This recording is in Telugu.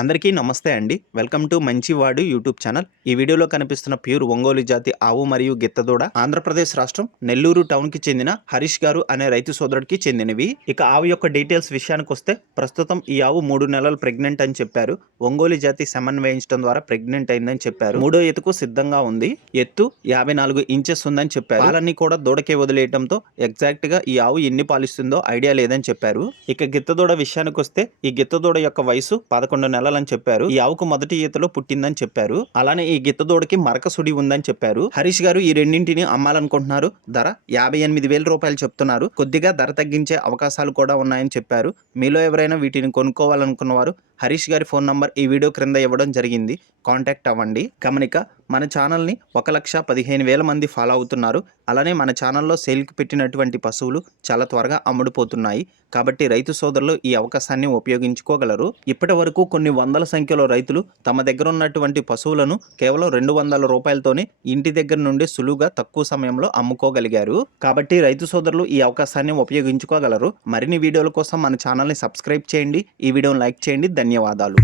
అందరికీ నమస్తే అండి. వెల్కమ్ టు మంచివాడు యూట్యూబ్ ఛానల్. ఈ వీడియోలో కనిపిస్తున్న ప్యూర్ ఒంగోలు జాతి ఆవు మరియు గిత్తదూడ ఆంధ్రప్రదేశ్ రాష్ట్రం నెల్లూరు టౌన్ కి చెందిన హరీష్ గారు అనే రైతు సోదరుడికి చెందినవి. ఇక ఆవు యొక్క డీటెయిల్స్ విషయానికి వస్తే ప్రస్తుతం ఈ ఆవు 3 నెలలు ప్రెగ్నెంట్ అని చెప్పారు. ఒంగోలు జాతి సెమన్ వేయించడం ద్వారా ప్రెగ్నెంట్ అయిందని చెప్పారు. మూడో ఎత్తుకు సిద్ధంగా ఉంది. ఎత్తు 54 ఇంచెస్ ఉందని చెప్పారు. పాలన్నీ కూడా దూడకే వదిలేయడంతో ఎగ్జాక్ట్ గా ఈ ఆవు ఎన్ని పాలిస్తుందో ఐడియా లేదని చెప్పారు. ఇక గిత్తదూడ విషయానికి వస్తే ఈ గిత్తదూడ యొక్క వయసు 11 నెలలు అని చెప్పారు. ఈ ఆవుకు మొదటి ఈతలో పుట్టిందని చెప్పారు. అలానే ఈ గిత్తదూడకి మరక సుడి ఉందని చెప్పారు. హరీష్ గారు ఈ రెండింటిని అమ్మాలనుకుంటున్నారు. ధర 58,000 రూపాయలు చెప్తున్నారు. కొద్దిగా ధర తగ్గించే అవకాశాలు కూడా ఉన్నాయని చెప్పారు. మీలో ఎవరైనా వీటిని కొనుక్కోవాలనుకున్న వారు హరీష్ గారి ఫోన్ నంబర్ ఈ వీడియో క్రింద ఇవ్వడం జరిగింది. కాంటాక్ట్ అవ్వండి. గమనిక, మన ఛానల్ని 1,15,000 మంది ఫాలో అవుతున్నారు. అలానే మన ఛానల్లో సేల్కి పెట్టినటువంటి పశువులు చాలా త్వరగా అమ్ముడుపోతున్నాయి. కాబట్టి రైతు సోదరులు ఈ అవకాశాన్ని ఉపయోగించుకోగలరు. ఇప్పటి వరకు కొన్ని వందల సంఖ్యలో రైతులు తమ దగ్గర ఉన్నటువంటి పశువులను కేవలం 200 రూపాయలతోనే ఇంటి దగ్గర నుండి సులువుగా తక్కువ సమయంలో అమ్ముకోగలిగారు. కాబట్టి రైతు సోదరులు ఈ అవకాశాన్ని ఉపయోగించుకోగలరు. మరిన్ని వీడియోల కోసం మన ఛానల్ని సబ్స్క్రైబ్ చేయండి. ఈ వీడియోని లైక్ చేయండి. ధన్యవాదాలు.